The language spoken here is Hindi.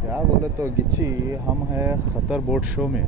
क्या बोले तो गिच्ची, हम है खतर बोट शो में।